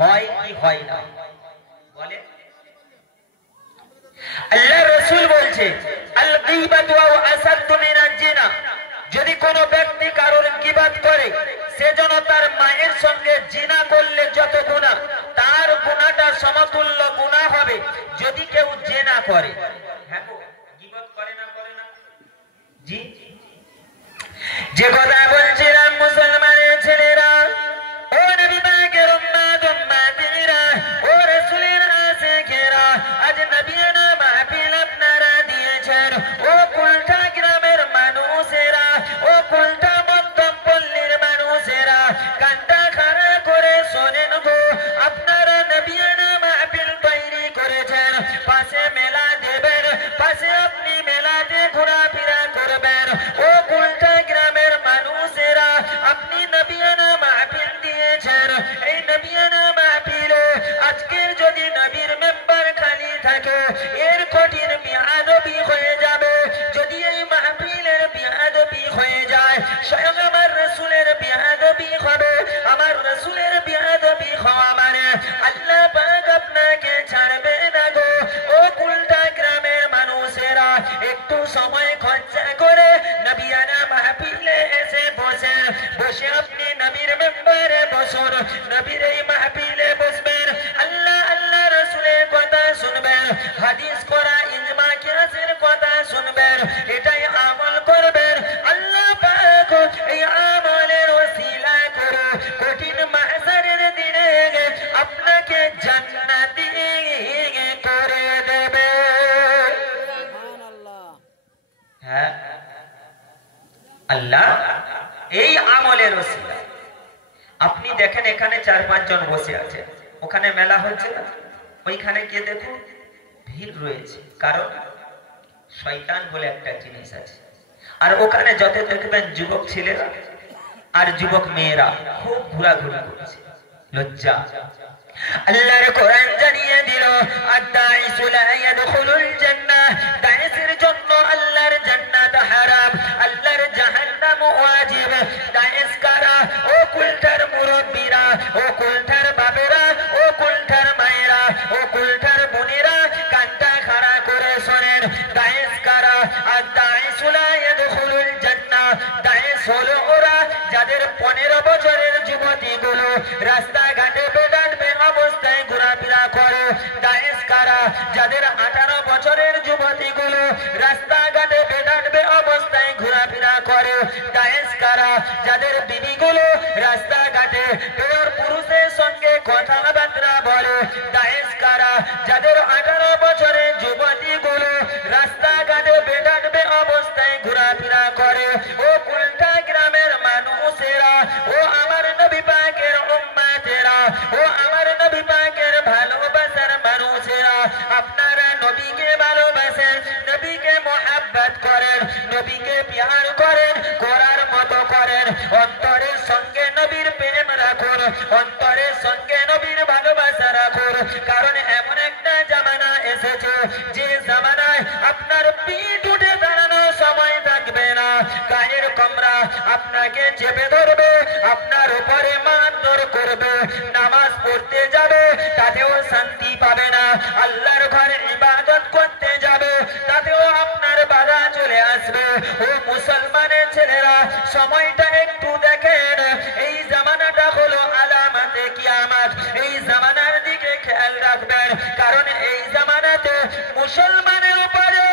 হয় কি হয় না বলে? আল্লাহ রাসূল বলছে আল গীবাতু আসাদু মিনাজ জিনা, যদি কোনো ব্যক্তি কারোর গীবাত করে সে যেন তার মায়ের সঙ্গে জিনা করলে যত গুনাহ, তার গুনাহটা সমতুল্য গুনাহ হবে যদি কেউ জিনা করে। হ্যাঁ গো, গীবাত করে না জি, যে কথা বলছিলাম মুসলমানের ছেলেরা, ও নবী পাকের উম্মত উম্মতিরা, ও রাসূলের আশিকেরা, আজ নবীনা মাহফিল আপনারা দিয়েছেন। ও কুলটা গ্রামের মানুষেরা, ও কুলটা মধ্যম পল্লীর মানুষেরা, কানটা খাড়া করে শোনেন গো, আপনারা নবীনা মাহফিল তৈরি করেছেন, পাশে মেলা দেবেন, পাশে আপনি মেলাতে ঘোরাফেরা করবেন। ও কুলটা গ্রামের মানুষেরা, আপনি নবীনা মাহফিল দিয়েছেন, এই নবীনা মাহফিলে আজকের যদি নবীর মেম্বার খালি থাকে এর কঠিন বিআদবি হয়ে যাবে। যদি এই মাহফিলের বিআদবি হয়ে যায়, স্বয়ং আমার রাসূলের বিআদবি হবে। আমার রাসূলের বিআদবি হওয়া মানে আল্লাহ পাক আপনাকে ছাড়বে না গো। ও কুলটা গ্রামের মানুষেরা, একটু সময় খরচা করে নবীনা মাহফিলে এসে বসে আপনি নবীর মেম্বারে বসুন, নবীর এই মাহফিলে বসবেন, আল্লাহ আল্লাহ রাসূলের কথা শুনবেন, হাদিস করা ইজমা কিয়াসের কথা শুনবেন, এটাই আমল করবেন। আল্লাহ পাক এই আমলের ওসিলা করে কঠিন মাহশরের দিনে আপনাকে জান্নাতি করে দেবে। হ্যাঁ, আল্লাহ এই আমলের ওসিলা। আপনি দেখেন এখানে 4-5 জন বসে আছেন, ওখানে মেলা হচ্ছে না, ওইখানে গিয়ে দেখুন ভিড় রয়েছে, কারণ শয়তান বলে একটা জিনিস আছে। আর ওখানে যত দেখবেন যুবক ছেলেরা আর যুবক মেয়েরা খুব ঘোরাঘুরি করছে, লজ্জা। আল্লাহর কোরআন জানিয়ে দিল আদ-দাঈসু লা ইয়াদখুলুল জান্নাহ, দাঈসের জন্য আল্লাহর জান্নাত হারাম, আল্লাহর জাহান্নাম ওয়াজিব। দাঈস কারা? ও কুলটার মুরব্বিরা, ও কুলটার বাবেরা, ও কুলটার মায়েরা, ও কুলটার বোনেরা, কানটা খাড়া করে শোনেন। দাঈস কারা? আদ-দাঈসু লা ইয়াদখুলুল জান্নাহ, দাঈস হলো ওরা যাদের 15 বছরের যুবতীগুলো রাস্তাঘাটে বেড়াবে অবস্থায় ঘোরাফেরা করে। দাঈস কারা? যাদের 18 বছরের যুবতীগুলো রাস্তাঘাটে বেড়াবে অবস্থায় ঘোরাফেরা করে। দাঈস কারা? যাদের বিবিগুলো রাস্তাঘাটে পেয়ার পুরুষের সঙ্গে কথাবার্তা বলে। দাঈস কারা? যাদের 18 বছরের যুবতীগুলো রাস্তাঘাটে বেড়াবে অবস্থায় ঘোরাফেরা করে। ও কুলটা গ্রামের মানুষেরা, ও আমার নবী পাকের উম্মতেরা, ও আমার নবী পাকের ভালোবাসার মানুষেরা, আপনারা নবীকে ভালোবাসেন, নবীকে মুহাব্বত করেন, নবীকে প্যার করেন, করার মতো করেন। অন্তরের সঙ্গে নবীর প্রেম রাখুন, অন্তরের সঙ্গে নবীর ভালোবাসা রাখুন, কারণ এমন একটা জামানা এসেছে যে জামানায় আপনার পিঠ উঠে দাঁড়ানোর সময় থাকবে না। গায়ের কমরা আপনাকে চেপে ধরবে, আপনার উপরে মারধর করবে, নামাজ পড়তে যাবে তাতেও শান্তি পাবে না, আল্লাহর ঘরে ইবাদত করতে যাবে তাতেও আপনার বাধা চলে আসবে। ও মুসলমানের ছেলেরা, সময়টা একটু দেখেন, এই জামানাটা হলো আলামাতে কিয়ামত। এই জামানার দিকে খেয়াল রাখবেন, কারণ এই জামানাতে মুসলমানের উপরে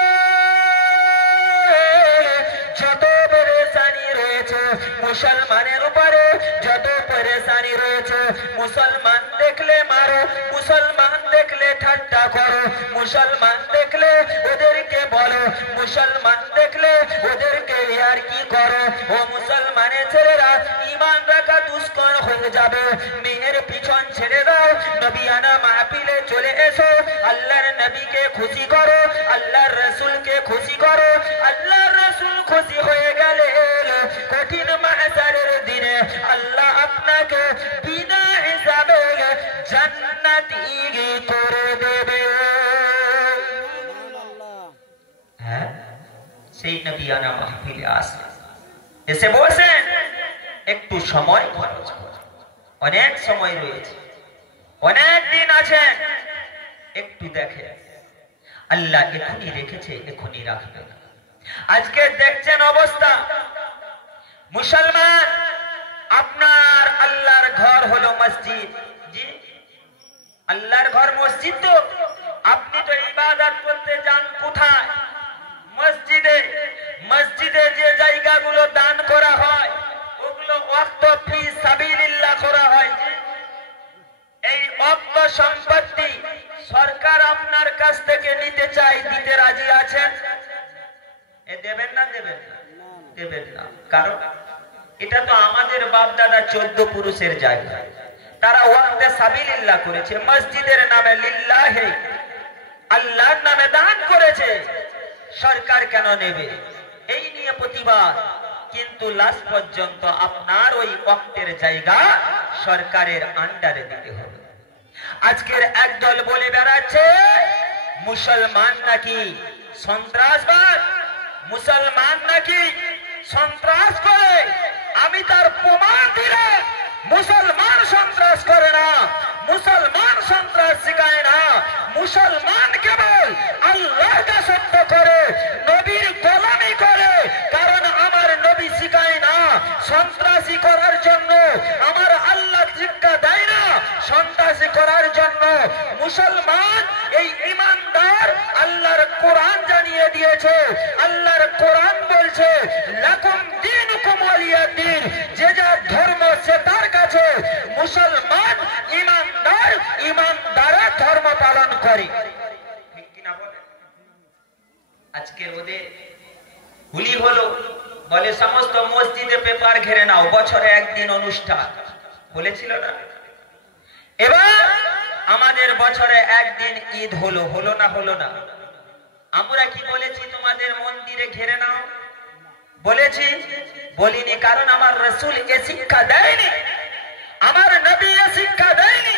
যত পেরেশানি রয়েছে, মুসলমানের উপরে যত পেরেশানি রয়েছে, মুসলমান দেখলে মারো, মুসলমান দেখলে ঠাট্টা করো, মুসলমান দেখলে ওদেরকে বলো, মুসলমান দেখলে ওদেরকে আর কি করো। ও মুসলমানের ছেলেরা, ঈমান রাখা দুষ্কর হয়ে যাবে। মেয়ের পিছন ছেড়ে দাও, নবিয়ানা মাহফিলে চলে এসো, আল্লাহর নবীকে খুশি করো, আল্লাহর রাসূলকে খুশি করো। আল্লাহর রাসূল খুশি হয়ে গেলে কঠিন মাহশরের দিনে আল্লাহ আপনাকে বিনা হিসাবে জান্নাতি করে দেবে। হ্যাঁ, সেই নবিয়ানা মাহফিলে আসেন, এসে বসেন, একটু সময় খরচ করুন, অনেক সময় রয়েছে। অনেক দিন আছেন, একটু দেখে আল্লাহ এখনই রেখেছে, এখনই রাখবে না। আজকে দেখছেন অবস্থা, মুসলমান আপনার আল্লাহর ঘর হলো মসজিদ। জি, আল্লাহর ঘর মসজিদ। তো আপনি তো ইবাদত করতে যান কোথায়? মসজিদে। মসজিদে যে জায়গাগুলো দান করা হয় ওগুলো ওয়াক্ফ ফি সাবিলিল্লাহ করা হয়। এই ওয়াক্ফ সম্পত্তি সরকার আপনার কাছ থেকে নিতে চাই, দিতে রাজি আছেন? এ দেবেন না? দেবেন না? দেবেন না। কারণ এটা তো আমাদের বাপ দাদা 14 পুরুষের জায়গা, তারা ওয়াক্ফে সাবিলিল্লাহ করেছে, মসজিদের নামে লিল্লাহে আল্লাহর নামে দান করেছে। সরকার কেন নেবে? এই নিয়ে প্রতিবাদ। কিন্তু লাস্ট পর্যন্ত আপনার ওই ওয়াক্ফের জায়গা সরকারের আন্ডারে দিতে হবে। আজকের একদল বলে বেড়াচ্ছে মুসলমান নাকি সন্ত্রাসবাদ, মুসলমান নাকি সন্ত্রাস করে। আমি তার প্রমাণ দিলে মুসলমান সন্ত্রাস করে না, মুসলমান সন্ত্রাস শিখায় না। মুসলমান কেবল আল্লাহ দাসত্ব করে, নবীর গোলামি করে। কারণ আমার নবী শিখায় না সন্ত্রাসী করার জন্য, আমার আল্লাহ শিক্ষা দেয় না সন্ত্রাসী করার জন্য। মুসলমান এই ইমানদার আল্লাহর কোরআন জানিয়ে দিয়েছে। আল্লাহর কোরআন বলছে লাকুম দীনুকুম ওয়ালিয়া দ্বীন, যে যার ধর্ম সে তার কাছে। মুসলমান ইমানদার ইমানদারের ধর্ম পালন করে, ঠিক কিনা বলে? আজকে ওদের হুলি হলো, বলে সমস্ত মসজিদে পেপার ঘেরে নাও, বছরে একদিন অনুষ্ঠান বলেছিল না? এবার আমাদের বছরে একদিন ঈদ হলো, হলো না? হলো না? আমরা কি বলেছি তোমাদের মন্দিরে ঘেরে নাও? বলেছি? বলিনি। কারণ আমার রাসূল এ শিক্ষা দেয়নি, আমার নবী এ শিক্ষা দেয়নি।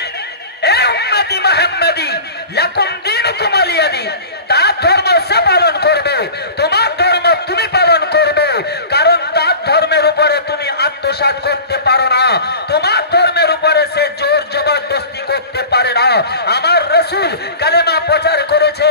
এ উম্মতি মুহাম্মাদি লাকুম দীনুকুম ওয়ালিয়া দীন, তার ধর্ম সে পালন করবে, তোমার ধর্ম তুমি পালন করবে। কারণ তার ধর্মের উপরে তুমি আত্মসাৎ করতে পারো না, তোমার ধর্মের উপরে সে জোর জবরদস্তি করতে পারে না। আমার রাসূল কালেমা প্রচার করেছে,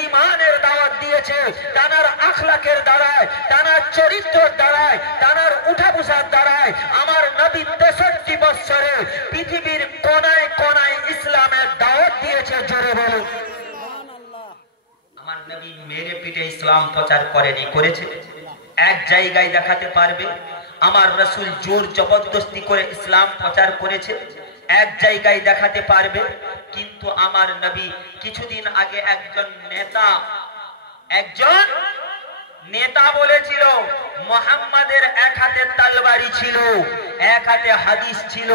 ঈমানের দাওয়াত দিয়েছে, তার আখলাকের দ্বারায়, তার চরিত্রের দ্বারায়, তার উঠা বসার দ্বারায়। আমার নবী 63 বছরে পৃথিবীর কোনায় কোনায় ইসলামের দাওয়াত দিয়েছে। জোরে বলুন। আমার নবী মেরে পিঠে ইসলাম প্রচার করেনি, করেছে? এক জায়গায় দেখাতে পারবে আমার রাসূল জোর জবরদস্তি করে ইসলাম প্রচার করেছে? এক জায়গায় দেখাতে পারবে? কিন্তু আমার নবী কিছুদিন আগে একজন নেতা বলেছিল মুহাম্মাদের এক হাতে তরবারি ছিল, এক হাতে হাদিস ছিল।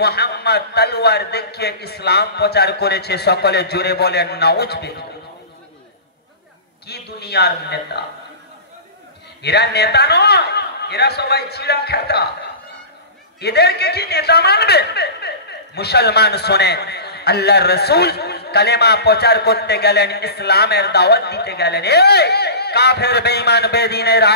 মুহাম্মদ তলোয়ার দেখিয়ে ইসলাম প্রচার করেছে। সকলে জোরে বলেন নাউজুবিল্লাহ। কি দুনিয়ার নেতা! এরা নেতা নয়, এরা সবাই ছিঁড়া খেতা। এদেরকে কি নেতা মানবে? মুসলমান শোনেন, আল্লাহর রাসূল কালেমা প্রচার করতে গেলেন, ইসলামের দাওয়াত দিতে গেলেন। এই কাফের বেঈমান বেদিনেরা,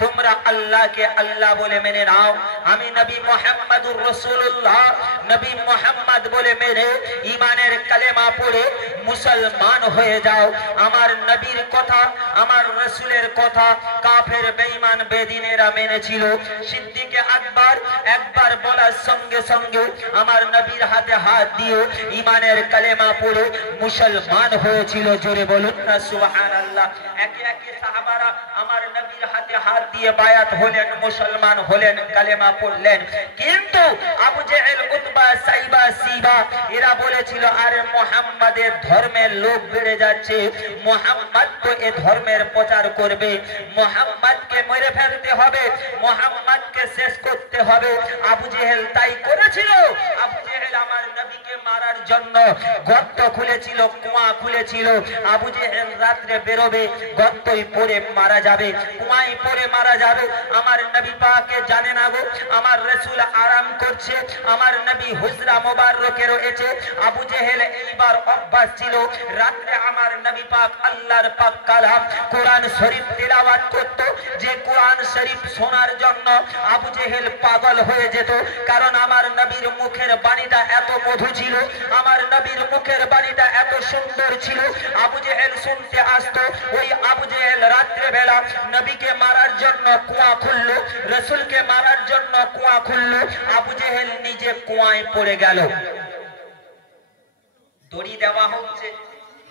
তোমরা আল্লাহকে আল্লাহ বলে মেনে নাও, আমি নবী মুহাম্মদুর রাসূলুল্লাহ নবী মুহাম্মদ বলে মেনে ঈমানের কালেমা পড়ে মুসলমান হয়ে যাও। আমার নবীর কথা, আমার রাসূলের কথা কাফের বেঈমান বেদিনেরা মেনেছিল। সিদ্দিক আকবর একবার বলার সঙ্গে সঙ্গে আমার নবীর হাতে হাত দিয়ে ঈমানের কালেমা পড়ে মুসলমান হয়েছিল। জোরে বলুন না সুবহানাল্লাহ। একে একে সাহাবারা আমার নবীর হাতে হাত দিয়ে বায়াত হলেন, মুসলমান হলেন, কালেমা পড়লেন। কিন্তু আবু জেহেল, উতবা, সাইবা, সিবা এরা বলেছিল আরে মুহাম্মাদের ধর্মের লোক বেড়ে যাচ্ছে, মুহাম্মদ তো এ ধর্মের প্রচার করবে, মুহাম্মদকে মেরে ফেলতে হবে, মুহাম্মদকে শেষ করতে হবে। আবু জেহেল তাই করেছিল। আবু জেহেল আমার নবীকে মারার জন্য গর্ত খুলেছিল, কুয়া খুলেছিল। আবু জেহেল রাত্রে বেরোবে, গর্তই পড়ে মারা যাবে, কুয়ায় পড়ে মারা যাবে। আমার নবী পাককে জানে না গো, আমার রাসূল আরাম করছে, আমার নবী হুজরা মোবারকে রয়েছে। আবু জেহেল এইবার অভ্যাস ছিল, রাত্রে আমার নবী পাক আল্লাহর পাক কালাম কোরআন শরীফ তেলাওয়াত করত। যে কোরআন শরীফ শোনার জন্য আবু জেহেল পাগল হয়ে যেত, কারণ আমার নবীর মুখের বাণীটা এত মধু ছিল। আমার নবীর মুখের বাণীটা এত সুন্দর ছিল, আবু জেহেল শুনতে আসতো। ওই আবু জেহেল রাত্রে বেলা নবীকে মারার জন্য কুয়া খুললো, রসুলকে মারার জন্য কুয়া খুললো। আবু জেহেল নিজে কুয়ায় পড়ে গেল। দড়ি দেওয়া হচ্ছে,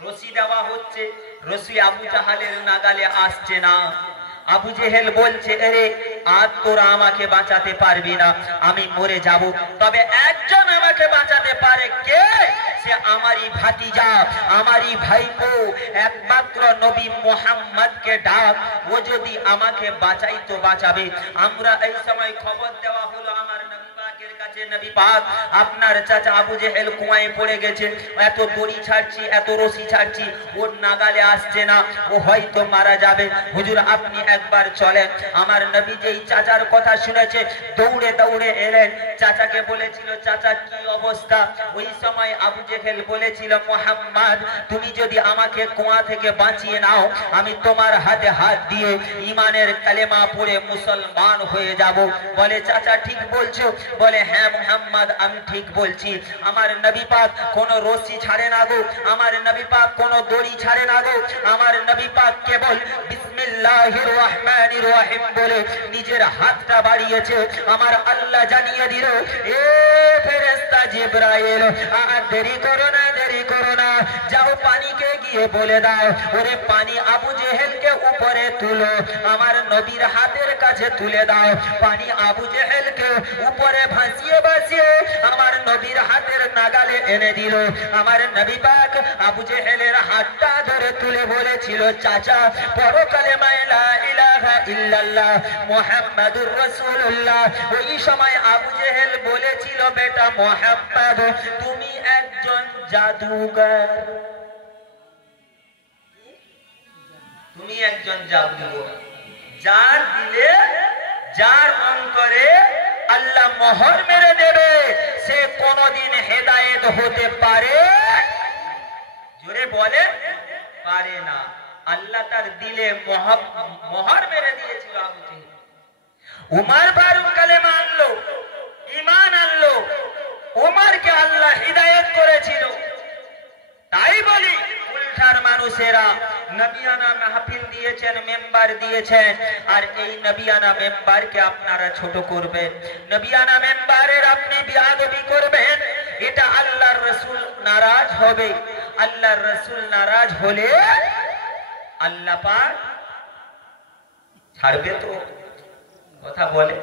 রশি দেওয়া হচ্ছে, রশি আবু জাহালের নাগালে আসছে না। আবু জেহেল বলছে, আরে আজ তোরা আমাকে বাঁচাতে পারবি না, আমি মরে যাব। তবে একজন আমাকে বাঁচাতে পারে, কে? সে আমারই ভাতিজা, আমারই ভাইপো, একমাত্র নবী মুহাম্মদকে ডাক, ও যদি আমাকে বাঁচাইতো বাঁচাবে। আমরা এই সময় খবর দেওয়া হলো আমার নবী পাকের কাছে, নবী পাক আপনার চাচা আবু জেহেল কুয়ায় পড়ে গেছে, এত দড়ি ছাড়ছি, এত রশি ছাড়ছি, ওর নাগালে আসছে না, ও হয়তো মারা যাবে। হুজুর আপনি একবার চলেন। আমার নবী যেই চাচার কথা শুনেছে দৌড়ে দৌড়ে এলেন। চাচাকে বলেছিল, চাচা কি অবস্থা? ওই সময় আবু জেহেল বলেছিল, মুহাম্মদ তুমি যদি আমাকে কুয়া থেকে বাঁচিয়ে নাও, আমি তোমার হাতে হাত দিয়ে ঈমানের কালেমা পড়ে মুসলমান হয়ে যাব। বলে, চাচা ঠিক বলছো? বলে, হ্যাঁ মুহাম্মদ আমি ঠিক বলছি। আমার নবী পাক কোন রশি ছাড়ে না গো, আমার নবী পাক কোন দড়ি ছাড়ে না গো। আমার নবী পাক কেবল বিসমিল্লাহির রহমানির রহিম বলে নিজের হাতটা বাড়িয়েছে। আমার আল্লাহ জানিয়ে দিল, এ ফেরেশতা জিবরাইল, আর দেরি করো না, দেরি করো না, যাও পানিকে গিয়ে বলে দাও, ওরে পানি আবু জেহেলকে উপরে তুলো। আমার নবীর হাতের কাছে তুলে দাও। পানি আবু জেহেলকে উপরে ভাসিয়ে ভাসিয়ে আমার নবীর হাতের নাগালে এনে দিল। আমার নবী পাক আবু জেহেলের হাতটা ধরে তুলে বলেছিল, চাচা পড়ো কালেমা লা ইলাহা ইল্লাল্লাহ মুহাম্মাদুর রাসূলুল্লাহ। ওই সময় আবু জেহেল বলেছিল, বেটা মুহাম্মদ তুমি একজন জাদুকর, তুমি একজন জাদুকর, যার দিলে যার অন্তরে আল্লাহ মোহর মেরে দেবে সে কোনদিন হেদায়েত হতে পারে, জোরে বলে, পারে না। আল্লাহ তার দিলে মোহর মেরে দিয়েছিল আবু জেহেল। উমর ফারুক কালেমা আনলো, ঈমান আনলো, উমরকে আল্লাহ হিদায়াত করেছিল। তাই বলি উল্টার মানুষেরা নবিয়ানা মাহফিল দিয়েছেন, মেম্বার দিয়েছেন, আর এই নবিয়ানা মেম্বারকে আপনারা ছোট করবেন, নবিয়ানা মেম্বারের আপনি বেয়াদবি করবেন, এটা আল্লাহর রাসূল নারাজ হবে। আল্লাহর রাসূল নারাজ হলে আল্লাহ পাক ছাড়বে তো? কথা বলে।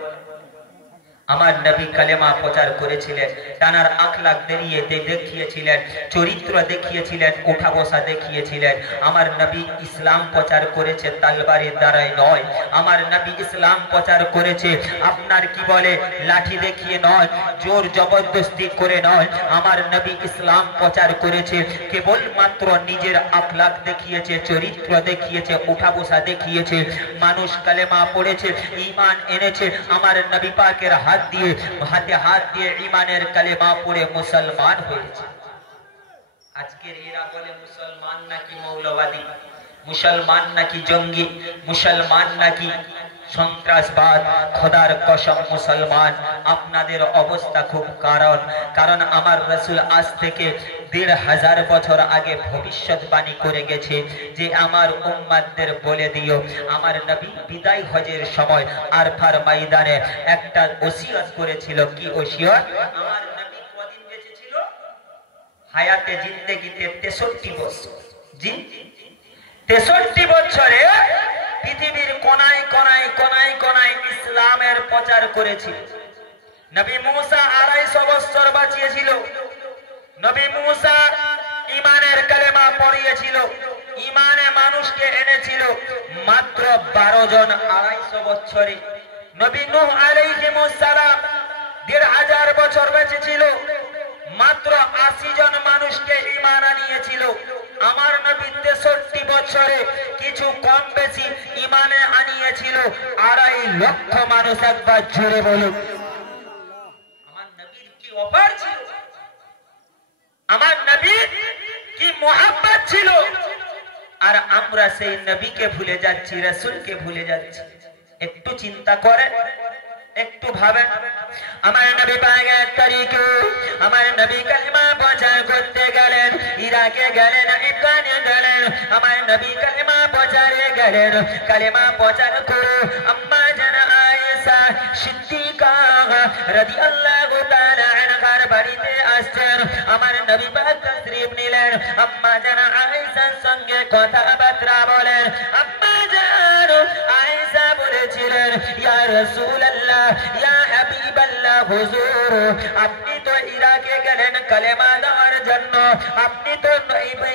আমার নবী কালেমা প্রচার করেছিলেন, টানার আখলাক দেখিয়েছিলেন, চরিত্র দেখিয়েছিলেন, ওঠা বসা দেখিয়েছিলেন। আমার নবী ইসলাম প্রচার করেছে তালবারের দ্বারাই নয়। আমার নবী ইসলাম প্রচার করেছে আপনার কি বলে লাঠি দেখিয়ে নয়, জোর জবরদস্তি করে নয়। আমার নবী ইসলাম প্রচার করেছে কেবলমাত্র নিজের আখলাক দেখিয়েছে, চরিত্র দেখিয়েছে, ওঠা বসা দেখিয়েছে। মানুষ কালেমা পড়েছে, ঈমান এনেছে, আমার নবী পাকের হাতে হাত দিয়ে ঈমানের কালেমা পড়ে মুসলমান হয়েছে। আজকের এরা বলে মুসলমান নাকি মৌলবাদী, মুসলমান নাকি জঙ্গি, মুসলমান নাকি সন্ত্রাসবাদ। খোদার কসম মুসলমান আপনাদের অবস্থা খুব কারণ আমার রাসূল আজ থেকে ১৫০০ বছর আগে ভবিষ্যৎবাণী করে গেছে যে আমার উম্মতদের বলে দিও। আমার নবী বিদায় হজের সময় আরফার ময়দানে একটা ওসিয়ত করেছিল। কি ওসিয়ত? আমার নবী কদিন বেঁচে ছিল? হায়াতে জিন্দেগিতে ৬৩ বছর। জি ৬৩ বছরে পৃথিবীর কোনায় কোনায় কোনায় কোনায় ইসলামের প্রচার করেছে। নবী মুসা ২৫০ বছর বাঁচিয়েছিল। নবী মুসা ঈমানের কালেমা পড়িয়েছিল, ঈমানে মানুষকে এনেছিল মাত্র ১২ জন ২৫০ বছরে। নবী নূহ আলাইহিস সালাম ১৫০০ বছর বেঁচে ছিল, মাত্র ৮০ জন মানুষকে ঈমান আনিয়েছিল। আমার নবী ৬৩ বছরে কিছু কম বেশি ঈমানে আনিয়েছিল ২.৫ লক্ষ মানুষ। একবার জোরে বলুন, আমার নবীর কি অফার ছিল, আমার নবীর কি মোহাব্বত ছিল। আর আমরা সেই নবীকে ভুলে যাচ্ছি, রাসূলকে ভুলে যাচ্ছি। একটু চিন্তা করেন, একটু ভাবেন। আমার নবী পাকের তরিকা, আমার নবী কালিমা প্রচার করতে ইরাকে গেলেন, ইরানে গেলেন, আমার নবী কালেমা প্রচারে গেলেন। কালেমা প্রচার করে আম্মা জান আয়েশা সিদ্দিকা রাদিয়াল্লাহু তাআলা আনহার বাড়িতে আসছেন। আমার নবী পাক তাশরীফ নিলেন, আম্মা জান আয়েশার সঙ্গে কথাবার্তা বলেন। আম্মা জান আয়েশা বলেছিলেন, ইয়া রাসূলুল্লাহ, ইয়া হাবিবাল্লাহ, হুজুর আপনি তো ইরাকে গেলেন কালেমা দেওয়ার জন্য, আপনি তো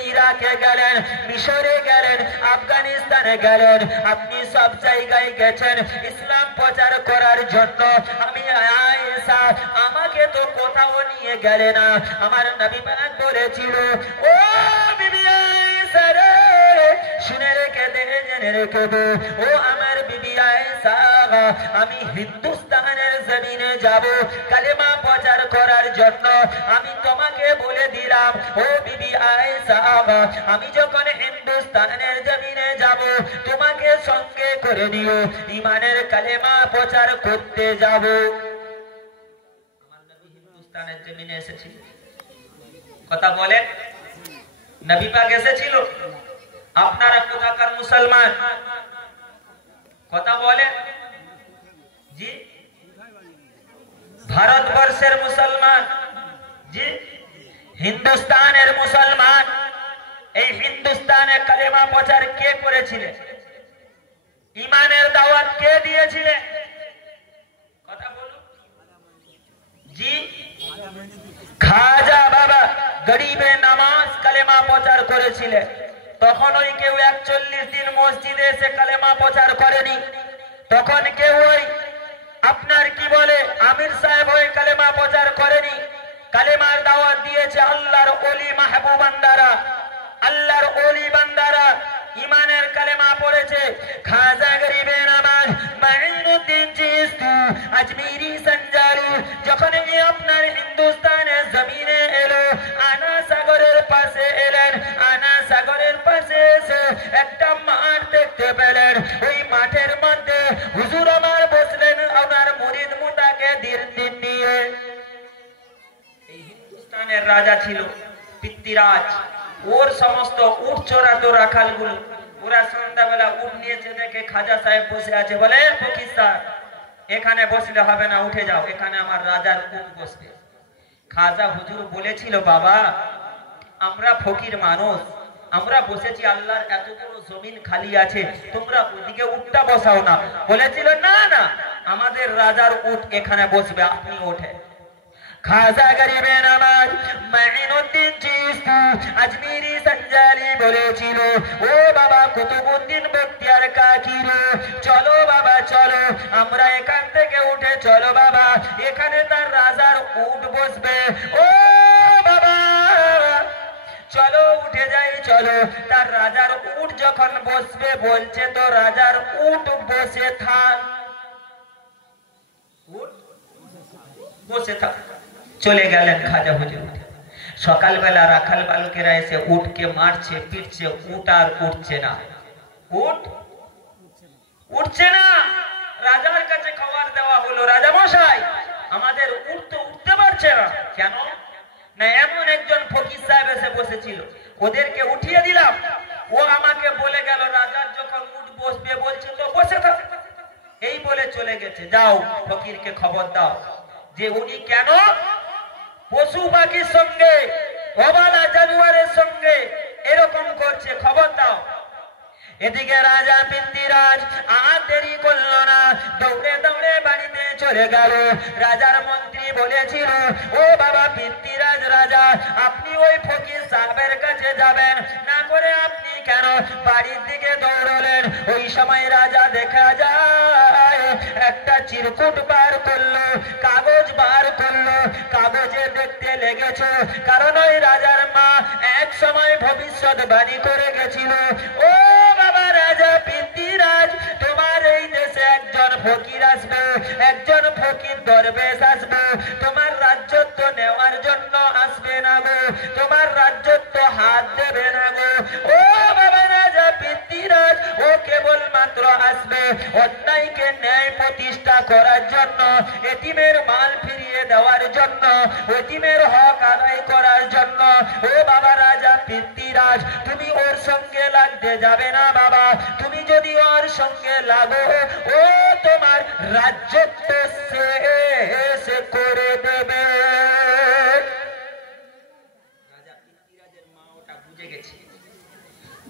ইরাকে গেলেন, মিশরে গেলেন, আফগানিস্তানে গেলেন, আপনি সব জায়গায় গেছেন ইসলাম প্রচার করার জন্য। আমি আয়েশা, আমাকে তো কোথাও নিয়ে গেলে না। আমার নবী পাক বলেছিল, ও বিবি আয়েশা রে, শুনে রেখে দে, জেনে রেখে দে, ও আমার বিবি আয়েশা, আমি হিন্দুস্তানের জমিনে যাব কালেমা প্রচার করার জন্য। আমি তোমাকে বলে দিলাম, ও বিবি আয়েশা, আমি যখন হিন্দুস্তানের জমিনে যাব তোমাকে সঙ্গে করে নিও, ইমানের কালেমা প্রচার করতে যাব। আমার নবী হিন্দুস্তানের জমিনে এসেছিল, কথা বলেন, নবী পাক এসেছিল। আপনারা কোথাকার মুসলমান, কথা বলেন জি? ভারতবর্ষের মুসলমান জি, হিন্দুস্তানের মুসলমান। এই হিন্দুস্তানে কালেমা প্রচার কে করেছিলেন? ইমানের দাওয়াত কে দিয়েছিলেন? কথা বলুন জি। খাজা বাবা গরিবে নামাজ কালেমা প্রচার করেছিলেন। তখন ওই কেউ 41 দিন মসজিদে এসে কালেমা প্রচার করেনি। তখন কেউ ওই আপনার কি বলে আমির সাহেব ওই কালেমা প্রচার করেনি। কালেমার দাওয়াত দিয়েছে আল্লাহর ওলি মাহবুব বান্দারা, আল্লাহর ওলি বান্দারা ইমানের কালেমা পড়েছে। খাজা গরিবে নামাজ মাইনুদ্দিন চিশতি আজমিরি সঞ্জারি যখন আপনার হিন্দুস্তানের জমিনে এলো, আনা সাগরের পাশে এলেন। আনা সাগরের পাশে এসে একটা মাঠ দেখতে পেলেন। ওই মাঠের মধ্যে হুজুর আমার বসলেন ওনার মুরিদ মুতাকে দিন নিয়ে। এই হিন্দুস্তানের রাজা ছিল পৃথ্বীরাজ। ওর সমস্ত উট চড়াতো রাখালগুলো, ওরা সন্ধ্যাবেলা উট নিয়েছে দেখে খাজা সাহেব বসে আছে, বলে ফকির সাহেব এখানে বসলে হবে না, উঠে যাও, এখানে আমার রাজার উট বসবে। খাজা হুজুর বলেছিল, বাবা আমরা ফকির মানুষ, আমরা বসেছি, আল্লাহর এত বড় জমিন খালি আছে, তোমরা ওদিকে উটটা বসাও না। বলেছিল, না না, আমাদের রাজার উট এখানে বসবে, আপনি ওঠে। খাজা গরিবে নামাজ মাইনুদ্দিন চিশতি আজমিরি সঞ্জারি বলেছিল, ও বাবা কুতুবউদ্দিন বখতিয়ার কাকির, চলো বাবা চলো, আমরা এখান থেকে উঠে চলো বাবা, এখানে তার রাজার উট বসবে। ও বাবা চলো উঠে যাই, চলো। তার রাজার উট যখন বসবে বলছে, তো রাজার উট বসে থাক, উট বসে থাক। চলে গেলেন খাজা হুজুর। সকালবেলা রাখাল বালকেরা এসে উটকে মারছে, পিটছে, উট আর উঠছে না, উট উঠছে না। রাজার কাছে খবর দেওয়া হলো, রাজা মশাই আমাদের উট তো উঠতে পারছে না। কেন না, এমন একজন ফকির সাহেব এসে বসেছিল, ওদেরকে উঠিয়ে দিলাম, ও আমাকে বলে গেল রাজার যখন উট বসবে বলছে তো বসে থাক, এই বলে চলে গেছে। যাও ফকিরকে খবর দাও যে উনি কেন পশু পাখির সঙ্গে, অবালা জানোয়ারের সঙ্গে এরকম করছে, খবর দাও। এদিকে রাজা পৃথ্বীরাজ আর দেরি করল না, দৌড়ে দৌড়ে বাড়িতে চলে গেল। রাজার মন্ত্রী বলেছিল, ও বাবা পৃথ্বীরাজ রাজা, আপনি ওই ফকির সাহেবের কাছে যাবেন না করে আপনি কেন বাড়ির দিকে দৌড়লেন? ওই সময় রাজা দেখা যায় একটা চিরকুট বার করলো, কাগজ বার করলো, কাগজে দেখতে লেগেছে, কারণ ওই রাজার মা এক সময় ভবিষ্যৎবাণী করে গেছিল, ও বাবা রাজা পৃথ্বীরাজ, তোমার এই দেশে একজন ফকির আসবে, একজন ফকির দরবেশ আসবে, তোমার রাজ্যত্ব নেওয়ার জন্য আসবে না গো, তোমার রাজ্যত্ব হাত দেবে না গো। ও বাবা রাজা পৃথ্বীরাজ, ও কেবল মাত্র আসবে অন্যায়কে ন্যায় প্রতিষ্ঠা করার জন্য, এতিমের মাল ফিরিয়ে দেওয়ার জন্য, এতিমের হক আদায় করার জন্য। ও বাবা রাজা লাগতে যাবে না বাবা, তুমি যদি ওর সঙ্গে লাগো ও তোমার রাজ্যত্ব শেষ করে দেবে। রাজা পৃথ্বীরাজের মা ওটা বুঝে গেছে।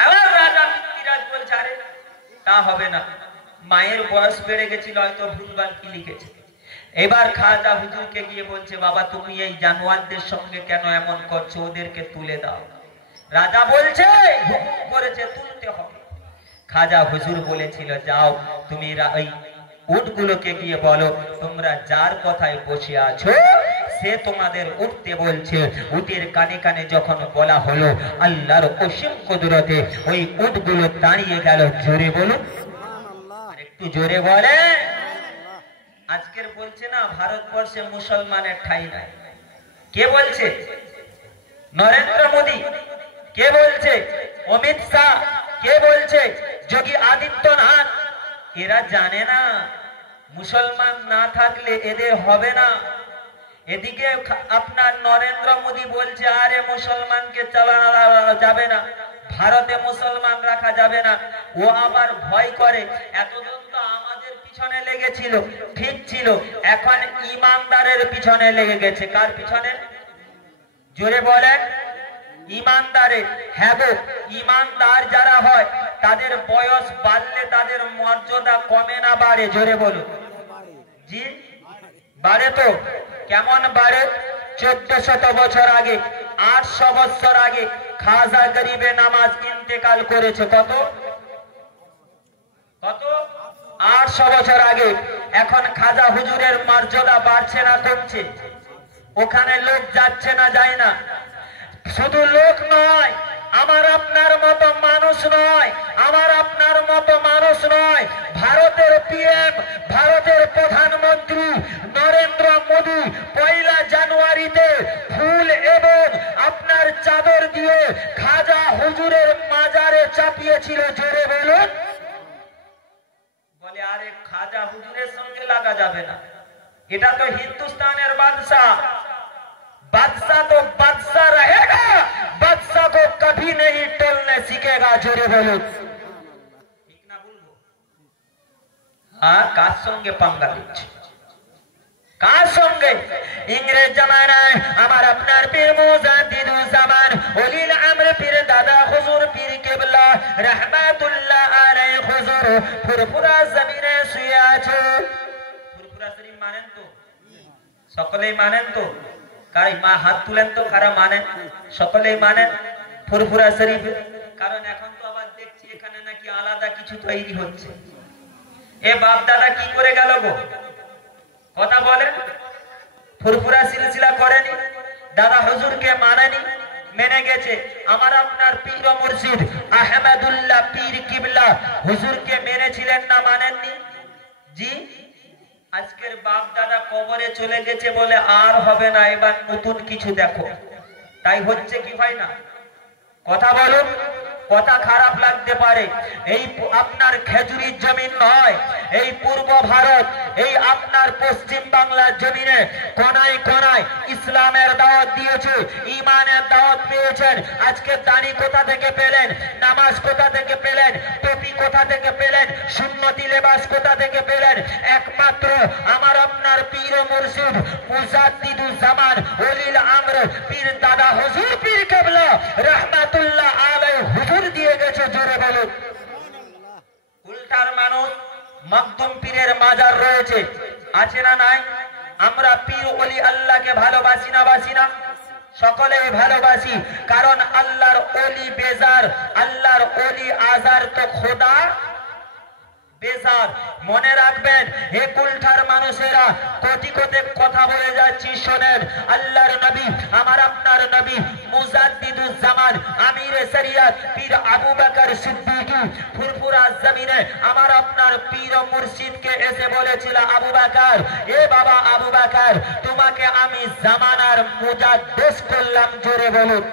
আবার রাজা পৃথ্বীরাজ বলছে আরে তা হবে না, মায়ের বয়স বেড়ে গেছিল, হয়তো ভুলভাল কি লিখেছে। এবার খাজা হুজুরকে গিয়ে বলছে বাবা তুমি এই জানোয়ারদের সঙ্গে কেন এমন করছো, ওদেরকে তুলে দাও। রাজা বলছে হুকুম করেছে তুলতে হবে। খাজা হুজুর বলেছিল যাও তুমি ওই উটগুলোকে গিয়ে বলো তোমরা যার কথায় বসে আছো সে তোমাদের উঠতে বলছে। উটের কানে কানে যখন বলা হলো আল্লাহর অসীম কুদরতে ওই উটগুলো দাঁড়িয়ে গেল। জোরে বলুন, একটু জোরে বলে। আজকের বলছে না ভারতবর্ষে মুসলমানের ঠাঁই নাই। কে বলছে? নরেন্দ্র মোদী। কে বলছে? অমিত শাহ। কে বলছে? যোগী আদিত্যনাথ। এরা জানে না মুসলমান না থাকলে এদের হবে না। এদিকে আপনার নরেন্দ্র মোদী বলছে আরে মুসলমানকে চালানো যাবে না, ভারতে মুসলমান রাখা যাবে না। ও আবার ভয় করে। এতদিন তো আমাদের পিছনে লেগেছিল, ঠিক ছিল, এখন ইমানদারের পিছনে লেগে গেছে। কার পিছনে? জোরে বলেন। ইমানদারের। হ্যাঁ গো, ইমানদার যারা হয় তাদের বয়স বাড়লে তাদের মর্যাদা কমে না বাড়ে? জোরে বলুন। জি বাড়ে তো। কেমন বাড়ে? 1400 বছর আগে, 800 বছর আগে খাজা গরিবে নামাজ ইন্তেকাল করেছে। কত কত? 800 বছর আগে। এখন খাজা হুজুরের মর্যাদা বাড়ছে না কমছে? ওখানে লোক যাচ্ছে না যায় না? শুধু লোক নয়, আমার আপনার মতো মানুষ নয়, আমার আপনার মতো মানুষ নয়, ভারতের পিএম, ভারতের প্রধানমন্ত্রী নরেন্দ্র মোদী 1 জানুয়ারিতে ফুল এবং আপনার চাদর দিয়ে খাজা হুজুরের মাজারে চাপিয়েছিল। জোরে বলুন। বলে আরে খাজা হুজুরের সঙ্গে লাগা যাবে না, এটা তো হিন্দুস্তানের বাদশাহ। बादशाह तो बादशाह रहेगा, बादशाह को कभी नहीं टोलने सीखेगा। जोरे बोलो। ठीक ना बोलबो? हाँ, কার সঙ্গে পাঙ্গা দিচ্ছে? কার সঙ্গে? ইংরেজ জামানায় আমার আপনার পীর মুজাদ্দিদুল জামান ওলিল আমর পীর দাদা হুজুর পীর কেবলা রাহমাতুল্লাহ আলাইহি হুজুর ফুরফুরা জমিনে শুয়ে আছে। ফুরফুরা শরীফ মানেন তো? সকলেই মানেন তো? কাই মা হাত তুলেন তো কারা মানেন? সকলেই মানেন ফুরফুরা শরীফ। কারণ এখন তো আবার দেখছি এখানে নাকি আলাদা কিছু তৈরি হচ্ছে। এ বাপ দাদা কি করে গেল গো? কথা বলেন। ফুরফুরা সিলসিলা করেনি, দাদা হুজুরকে মানেনি, মেনে গেছে। আমার আপনার পীর ও মুর্শিদ আহমদুল্লাহ পীর কিবলা হুজুরকে মেনেছিলেন না মানেননি? জি। আজকের বাপ দাদা কবরে চলে গেছে বলে আর হবে না, এবার নতুন কিছু দেখো। তাই হচ্ছে কি ভাই না? কথা বলুন। কথা খারাপ লাগতে পারে, এই আপনার খেজুরির জমিন নয়, এই পূর্ব ভারত, এই আপনার পশ্চিম বাংলার জমিনে কোনায় কোনায় ইসলামের দাওয়াত দিয়েছে, ইমানের দাওয়াত পেয়েছেন। আজকে দাড়ি কোথা থেকে পেলেন? নামাজ কোথা থেকে পেলেন? টুপি কোথা থেকে পেলেন? সুন্নতি লেবাস কোথা থেকে পেলেন? একমাত্র আমার আপনার পীর মুর্শিদ মুজাদ্দিদুল জামান ওলিল আমর পীর দাদা হুজুর পীর কেবলা রাহমাতুল্লাহ আলাইহি হুজুর দিয়ে গেছে। জোরে বলুন। উল্টার মানুষ মাকদুম পীরের মাজার রয়েছে, আছে না নাই? আমরা পীর ওলি আল্লাহকে ভালোবাসি না বাসি না? সকলেই ভালোবাসি। কারণ আল্লাহর ওলি বেজার, আল্লাহর ওলি আজার তো খোদা বেজার। মনে রাখবেন হে কুলঠার মানুষেরা, কোটি কোটি কথা বলে যাচ্ছি শোনেন। আল্লাহর নবী, আমার আপনার নবী মুজাদ্দিদুল জামান আমিরে শরিয়ত পীর আবু বকর সিদ্দিকী ফুরফুরা জমিনে আমার আপনার পীর ও মুর্শিদকে এসে বলেছিল আবু বকর, এ বাবা আবু বকর, তোমাকে আমি জামানার মুজাদ্দিদ করলাম। জোরে বলুন।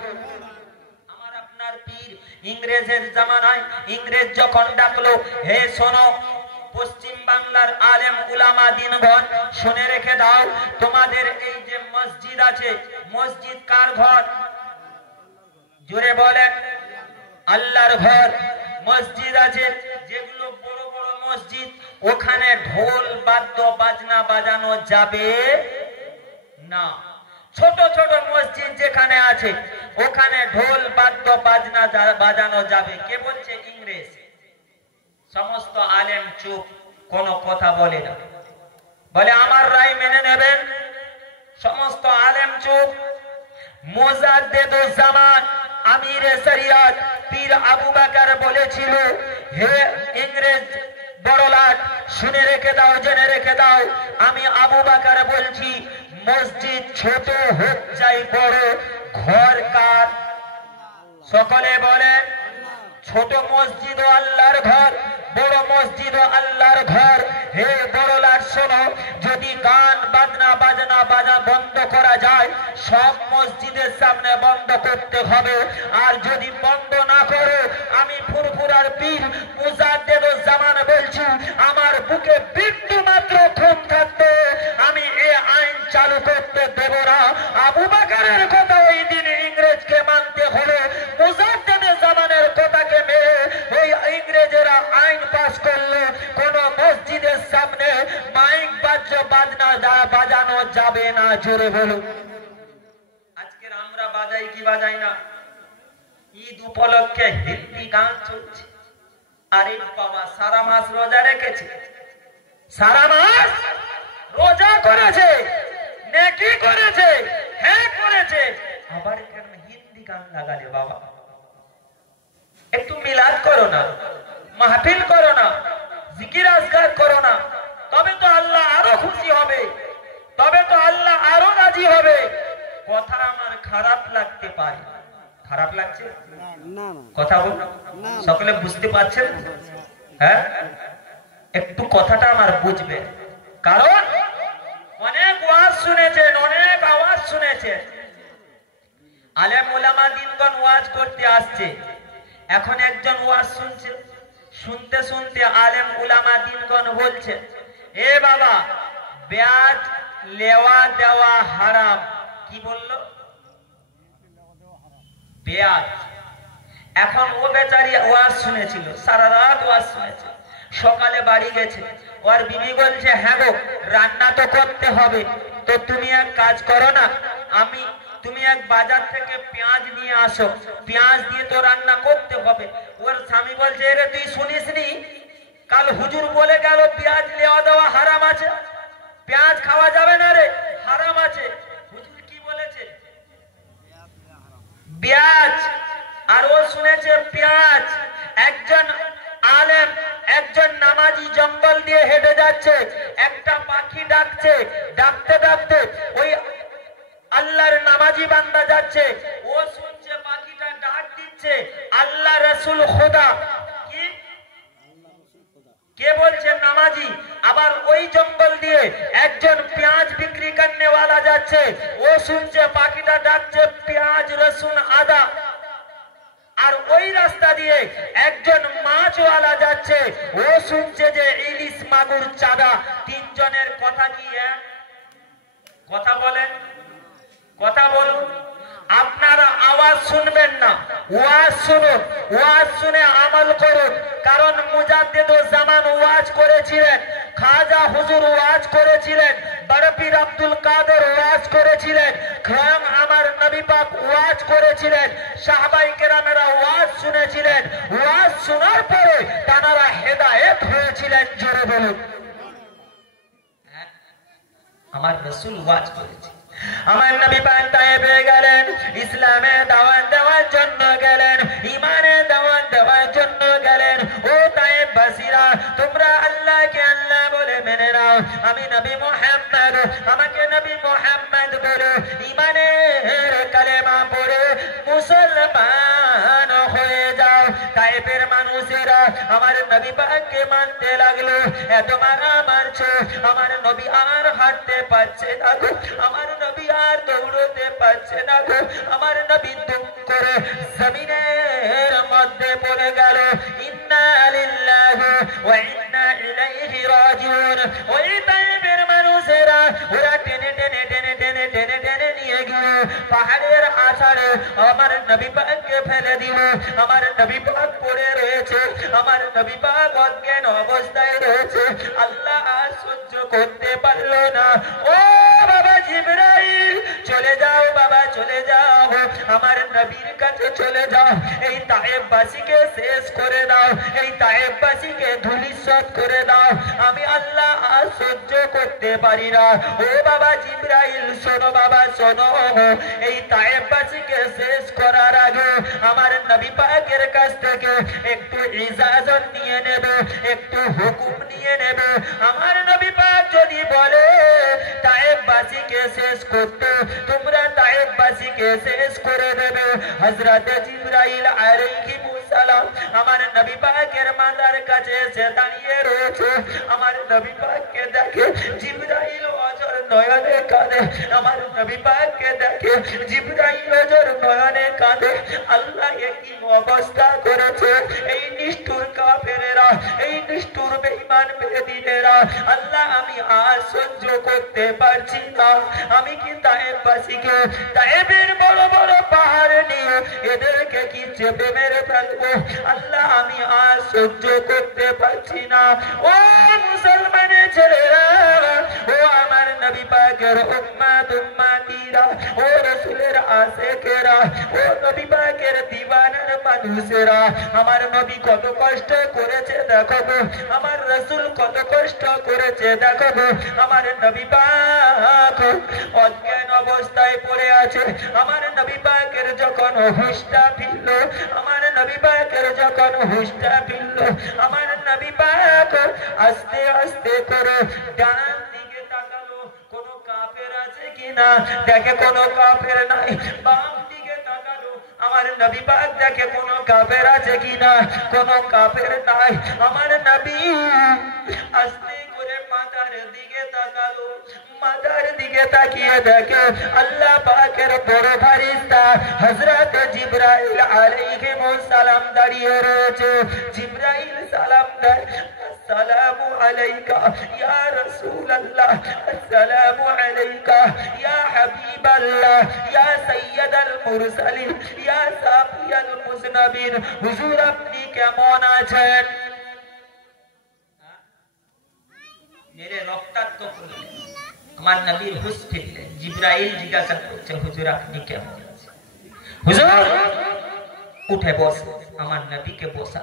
আমার আপনার পীর ইংরেজের জামানায় ইংরেজ যখন ডাকলো, হে শোনো পশ্চিম বাংলার আলেম উলামা দিনগণ, শুনে রেখে দাও, তোমাদের এই যে মসজিদ আছে, মসজিদ কার ঘর? জোরে বলেন। আল্লাহর ঘর। মসজিদ আছে যেগুলো বড় বড় মসজিদ, ওখানে ঢোল বাদ্য বাজনা বাজানো যাবে না। ছোট ছোট মসজিদ যেখানে আছে ওখানে ঢোল বাদ্য বাজনা বাজানো যাবে। কে বলছে? ইংরেজ। সমস্ত আলেম চুপ, কোনো কথা বলে না, বলে আমার রায় মেনে নেবেন। সমস্ত আলেম চুপ। মুজাদ্দিদুজ জামান আমিরে শরিয়ত পীর আবু বকর বলেছিল, হে ইংরেজ বড়লাট, শুনে রেখে দাও, জেনে রেখে দাও, আমি আবু বকর বলছি, মসজিদ ছোট হোক চাই বড়, ঘর কার? সকলে বলেন, ছোট মসজিদ ও আল্লাহর ঘর, বড় মসজিদ ও আল্লাহর ঘর। হে বড়লাট শোনো, যদি গান বাজনা বাজা বন্ধ করা যায়, সব মসজিদের সামনে বন্ধ করতে হবে। আর যদি বন্ধ না করো, আমি ফুরফুরার পীর মুজাদ্দিদুজ জামান বলছি, আমার বুকে বিন্দু মাত্র খুন থাকবে, আমি এ আইন চালু করতে দেব না। আবু বকরের কথা ওই দিন ইংরেজকে মানতে হলো, মুজাদ্দিদুজ জামানের কথাকে মেনে ওই ইংরেজেরা আইন পাস করলো, কোন মসজিদের সামনে মাইক বাজনা বাজানো যাবে না। জোরে বলুন। আজকের আমরা বাজাই কি বাজাই না? ঈদ উপলক্ষে হিন্দি গান চলছে। আরে বাবা, সারা মাস রোজা রেখেছে, সারা মাস রোজা করেছে, নেকি করেছে, হ্যাঁ করেছে, আবার কেন হিন্দি গান লাগালে? বাবা একটু মিলাদ করো না, মাহফিল করো না, জিকির আজকার করো না, তবে তো আল্লাহ আরো খুশি হবে, তবে তো আল্লাহ আরো রাজি হবে। কথা আমার খারাপ লাগতে পারে, খারাপ লাগছে কথা বল, সকলে বুঝতে পারছেন? হ্যাঁ, একটু কথাটা আমার বুঝবে, কারণ অনেক ওয়াজ শুনেছেন, অনেক আওয়াজ শুনেছেন, আলেম ওলামা দিনগণ ওয়াজ করতে আসছে। এখন একজন ওয়াজ শুনছে, শুনতে শুনতে আলেম উলামা দিনগণ বলছে, এ বাবা, ব্যাজ লেওয়া দেওয়া হারাম। কি বলল? ব্যাজ। এখন ও বেচারি ওয়াজ শুনেছিল, সারা রাত ওয়াজ শুনেছে, সকালে বাড়ি গেছে, ওর বিবি বলছে, হ্যাঁ গো, রান্না তো করতে হবে, তো তুমি এক কাজ করো না, তুমি এক বাজার থেকে পেঁয়াজ নিয়ে আসো, পেঁয়াজ দিয়ে তো রান্না করতে হবে। ওর স্বামী বলছে, রে তুই শুনিসনি কাল হুজুর বলে গেল পেঁয়াজ লেওয়া দেওয়া হারাম আছে, পেঁয়াজ খাওয়া যাবে না রে, হারাম আছে। হুজুর কি বলেছে? পেঁয়াজ। আর ও শুনেছে পেঁয়াজ। একজন আলেম, একজন নামাজি জঙ্গল দিয়ে হেঁটে যাচ্ছে, একটা পাখি ডাকছে, ডাকতে ডাকতে ওই আল্লাহর নামাজি বান্দা যাচ্ছে, ও শুনছে পাখিটা ডাক দিচ্ছে, আল্লাহ রাসূল খোদা। কি কে বলছে? নামাজি। আবার ওই জঙ্গল দিয়ে একজন পেঁয়াজ বিক্রি করনেওয়ালা যাচ্ছে, ও শুনছে পাখিটা ডাকছে পেঁয়াজ রসুন আদা। আর ওই রাস্তা দিয়ে একজন মাছওয়ালা যাচ্ছে, ও শুনছে যে ইলিশ মাগুর চাঁদা। তিনজনের কথা কি এক? কথা বলেন, কথা বলুন। আপনারা আওয়াজ শুনবেন না, ওয়াজ শুনুন, ওয়াজ শুনে আমল করুন। কারণ মুজাদ্দিদুজ জামান ওয়াজ করেছিলেন, খাজা হুজুর ওয়াজ করেছিলেন, বড় পীর আব্দুল কাদের ওয়াজ করেছিলেন, স্বয়ং আমার নবী পাক ওয়াজ করেছিলেন, সাহাবায়ে কেরামেরা ওয়াজ শুনেছিলেন। ওয়াজ শোনার পরে তারা হেদায়েত হয়েছিলেন। জোরে বলুন। আমার রাসূল ওয়াজ করেছে, আমার নবী পাক তায়েবে গেলেন, ইসলামে দাওয়াত দেওয়ার জন্য গেলেন, ঈমানে দাওয়াত দেওয়ার জন্য গেলেন। ও তায়েব বাসীরা, তোমরা আল্লাহকে আল্লাহ বলে মেনে নাও, আমি নবী মুহাম্মদ, আমাকে নবী মুহাম্মদ বলে ঈমানের কালেমা পড়ে মুসলমান হয়ে যাও। তায়েবের মানুষেরা আমার নবী পাককে মানতে লাগলো। এত মারা মারছে, আমার নবী আর হাঁটতে পারছে না গো, আমার নবী আর দৌড়তে পারছে না গো, আমার নবী দুম করে জমিনের মধ্যে পড়ে গেল। ইন্না লিল্লাহি ওয়া ইন্না ইলাইহি রাজিউন। ওই তায়েবের মানুষেরা ওরা টেনে টেনে টেনে টেনে টেনে টেনে নিয়ে গিয়ে পাহাড়ের আষাঢ়ে আমার নবী পাককে ফেলে দিল। আমার নবী পাক পড়ে রয়েছে, আমার নবী পাক অজ্ঞান অবস্থায় রয়েছে। আল্লাহ আর সহ্য করতে পারলো না। ও বাবা জিবরাইল, চলে যাও বাবা, চলে যাও, আমার নবীর কাছে চলে যাও, এই তায়েববাসীকে শেষ করে দাও, এই তায়েববাসীকে ধূলিসাৎ করে দাও। আমি আল্লাহ আর সহ্য করতে পারি না। ও বাবা জিবরাইল শোনো বাবা, শোনো, এই তায়েববাসীকে শেষ করার আগে আমার নবী পাকের কাছ থেকে একটু ইজাজত নিয়ে নেবে, একটু হুকুম নিয়ে নেবে। আমার নবী পাক যদি বলে তায়েববাসীকে শেষ করতে, তোমরা তায়েববাসীকে শেষ করে দেবে। হযরত জিবরাইল আলাইহিস সালাম আমার নবী পাকের মাথার কাছে এসে দাঁড়িয়ে রয়েছে। আমার নবী পাককে দেখে জিবরাইল অজর নয়নে কাঁদে। আমার নবী পাককে দেখে জিবরাইল অজর নয়নে কাঁদে। আল্লাহ কি অবস্থা করেছে এই নিষ্ঠুর কাফেরেরা, এই নিষ্ঠুর বেঈমান বেদিনেরা। আল্লাহ আমি আর সহ্য করতে পারছি না। আমি কি তায়েববাসীকে, তায়েবের বড় বড় পাহাড় নিয়ে এদেরকে কি চেপে মেরে ফেলবো? আল্লাহ আমি আর সহ্য করতে পারছি না। ও মুসলমানের ছেলেরা, ও আমার নবী পাকের উম্মত উম্মতিরা, ও রাসূলের আশিকেরা, ও নবী পাকের দিওয়ানার মানুষেরা, আমার নবী কত কষ্ট করেছে দেখো গো, আমার রাসূল কত কষ্ট করেছে দেখো গো। আমার নবী পাক অজ্ঞান অবস্থায় পড়ে আছে। আমার নবী পাকের যখন হুঁশটা ফিরল, আমার নবী পাকের যখন হুঁশটা ফিরল, আমার নবী পাক আস্তে আস্তে করে ডান দিকে তাকালো, কোন কাফের আছে কিনা দেখে, কোন কাফের নাই। বাম দিকে তাকালো, আমার নবী পাক দেখে কোন কাফের আছে কিনা, কোন কাফের নাই। আমার নবী আস্তে করে মাথার দিকে তাকালো, মাথার দিকে তাকিয়ে দেখে আল্লাহ পাকের বড় ফেরেশতা হযরত জিবরাইল আলাইহিস সালাম দাঁড়িয়ে রয়েছে। জিবরাইল সালাম দেয়, আসসালামু আলাইকা ইয়া রাসূলুল্লাহ, আসসালামু আলাইকা ইয়া হাবিবাল্লাহ, ইয়া সাইয়্যিদাল মুরসালিন, ইয়া সাফিয়াল মুজনাবিন। হুজুর আপনি কেমন আছেন? মেরে রক্তাক্ত করলেন, আমার নবীর হুঁশ ফিরলেন। জিবরাইল জিজ্ঞাসা করছে, হুজুর আপনি কেমন আছেন? হুজুর উঠে বসে আমার নবীকে বসা।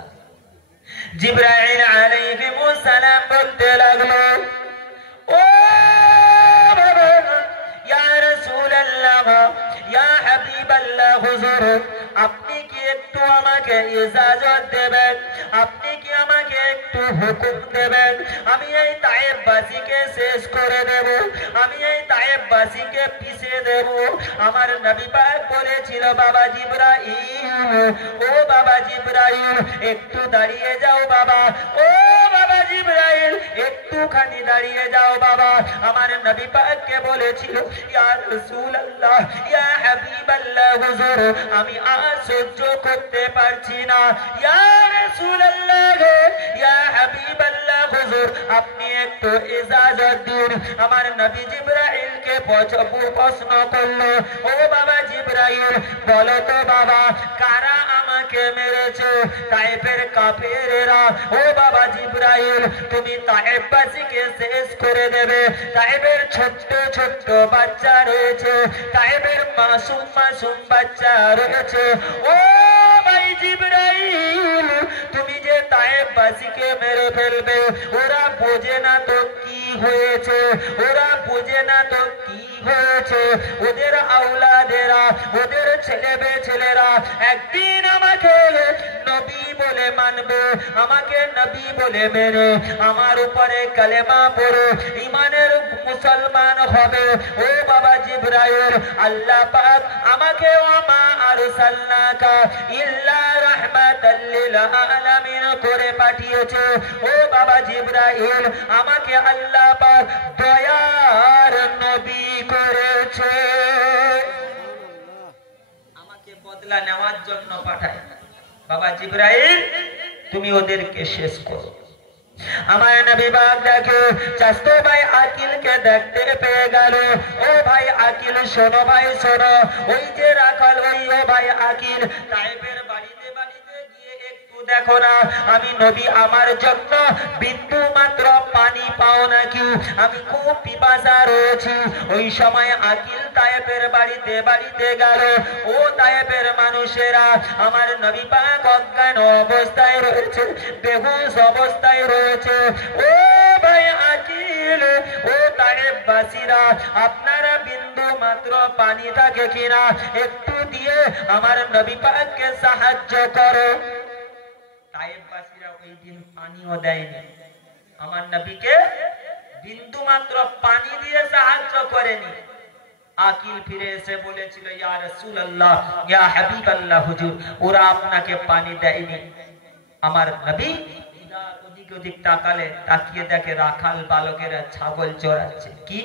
জিবরাইল আলাইহিস সালাম বলতে লাগলো, ও বাবা ইয়া রাসূলুল্লাহ, ইয়া হাবিবাল্লাহ, হুজুর আপনি কি একটু আমাকে ইজাজত দেবেন? আপনি কি আমাকে একটু হুকুম দেবেন? আমি এই তায়েববাসীকে শেষ করে দেব, আমি এই তায়েববাসীকে পিষে দেব। আমার নবী পাক বলেছিল, বাবা জিবরাইল, ও বাবা জিবরাইল একটু দাঁড়িয়ে যাও বাবা, ও বাবা জিবরাইল একটুখানি দাঁড়িয়ে যাও বাবা। আমার নবী পাককে বলেছিল, ইয়া রাসূলুল্লাহ, ইয়া হাবিবাল্লাহ, হুজুর আমি আর সহ্য করতে পারছি না। ইয়া রাসূলুল্লাহ, ইয়া হাবিবাল্লাহ, হুজুর আপনি একটু ইজাজত দিন। আমার নবী জিবরাইলকে প্রশ্ন করলো, ও বাবা জিবরাইল বলো তো বাবা, কারা আমাকে মেরেছে? তায়েফের কাফেরেরা। ও বাবা জিবরাইল তুমি তায়েববাসীকে শেষ করে দেবে। তায়েবের ছোট্ট ছোট্ট বাচ্চা রয়েছে, তায়েবের মাসুম মাসুম বাচ্চা রয়েছে। ও ভাই জিবরাইল তুমি যে তায়েববাসীকে মেরে ফেলবে, ওরা বোঝে না তো কি হয়েছে, ওরা বোঝে না তো কি হয়েছে। ওদের আওলাদেরা, ওদের ছেলেরা একদিন আমাকে নবী বলে মানবে, আমাকে নবী বলে মেনে আমার উপরে কালেমা পড়ে ঈমানের মুসলমান হবে। ও বাবা জিবরাইল আল্লাহ পাক আমাকে ওমা আরসালনাকা ইল্লা রাহমাতাল লিল আলামিন করে পাঠিয়েছে। ও বাবা জিবরাইল আমাকে আল্লাহ পাক দয়ার নবী করেছে, আমাকে বদলা নেওয়ার জন্য পাঠায়। বাবা জিবরাইল তুমি ওদেরকে শেষ করো। আমার নবী পাক দেখে চাচতো ভাই আকিলকে দেখতে পেয়ে গেল। ও ভাই আকিল শোনো, ভাই শোনো, ওই যে রাখাল, ওই ও ভাই আকিল, তায়েফের বাড়িতে বাড়িতে গিয়ে একটু দেখো না, আমি নবী আমার জন্য বিন্দু মাত্র পানি পাও নাকি, আমি খুব পিপাসা রয়েছি। ওই সময় আকিল তায়েফের বাড়িতে বাড়িতে গেল। ও তায়েফের মানুষেরা, আমার নবী পাক অজ্ঞান অবস্থায় রয়েছে, বেহুশ অবস্থায় রয়েছে। ও ভাই আকিল, ও তায়েফবাসীরা, আপনারা বিন্দু মাত্র পানি থাকে কিনা একটু দিয়ে আমার নবী পাককে সাহায্য করো। তায়েফবাসীরা ওই দিন পানিও দেয়নি, আমার নবীকে বিন্দু মাত্র পানি দিয়ে সাহায্য করেনি। আকিল ফিরে এসে বলেছিল, ইয়া রাসূলুল্লাহ, ইয়া হাবিবাল্লাহ, হুজুর, ওরা আপনাকে পানি দেয়নি। আমার নবী ওদিক ওদিক তাকালে, তাকিয়ে দেখে রাখাল বালকেরা ছাগল চড়াচ্ছে। কি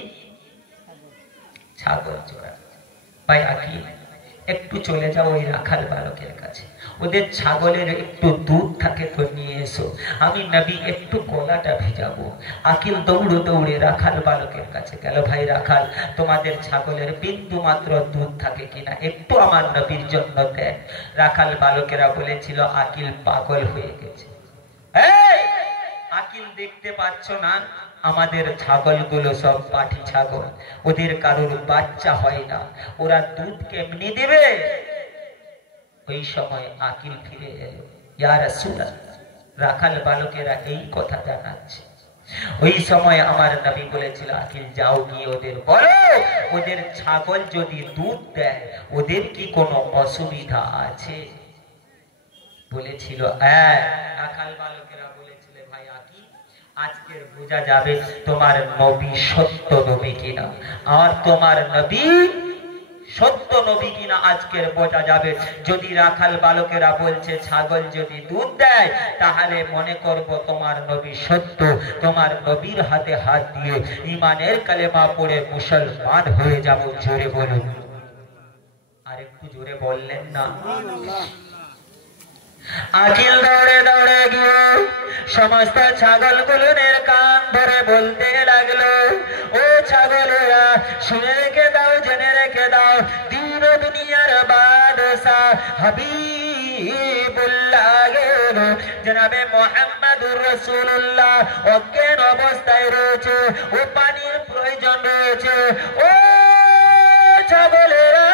ছাগল চড়াচ্ছে? ভাই আকিল, একটু চলে যাও ওই রাখাল বালকের কাছে, ওদের ছাগলের একটু দুধ থাকে তো নিয়ে এসো, আমি নবী একটু গলাটা ভেজাবো। আকিল দৌড়ে দৌড়ে রাখাল বালকের কাছে গেল। ভাই রাখাল, তোমাদের ছাগলের বিন্দু মাত্র দুধ থাকে কিনা একটু আমার নবীর জন্য দেন। রাখাল বালকেরা বলেছিল, আকিল পাগল হয়ে গেছে। এই আকিল, দেখতে পাচ্ছ না আমাদের ছাগলগুলো সব পাঠি ছাগল, ওদের কারোর বাচ্চা হয় না, ওরা দুধ কেমনি দেবে? ওই সময় আকিল ফিরে এলো। ইয়া রাসূলুল্লাহ, রাখাল বালকেরা এই কথা জানাচ্ছে। ওই সময় আমার নবী বলেছিল, আকিল যাও গিয়ে ওদের বলো, ওদের ছাগল যদি দুধ দেয় ওদের কি কোনো অসুবিধা আছে? বলেছিল হ্যাঁ। রাখাল বালকেরা বলেছিল, ভাই আকিল, আজকের বোঝা যাবে তোমার নবী সত্য নবী কিনা, আর তোমার নবী সত্য নবী কিনা আজকের বোঝা যাবে। যদি রাখাল বালকেরা বলছে ছাগল যদি দুধ দেয়, তাহলে মনে করব তোমার নবী সত্য, তোমার নবীর হাতে হাত দিয়ে ঈমানের কালেমা পড়ে মুসলমান হয়ে যাব। জোরে বলুন। আর একটু জোরে বললেন না? আকিল দৌড়ে দৌড়ে গিয়ে সমস্ত ছাগলগুলোর কান ধরে বলতে লাগলো, ও ছাগলেরা, শুনে রেখে দাও, জেনে রেখে দাও, দিন দুনিয়ার বাদশা হাবিবুল্লাহ জনাবে মুহাম্মদুর রাসূলুল্লাহ অজ্ঞান অবস্থায় রয়েছে, ও পানির প্রয়োজন রয়েছে। ও ছাগলেরা,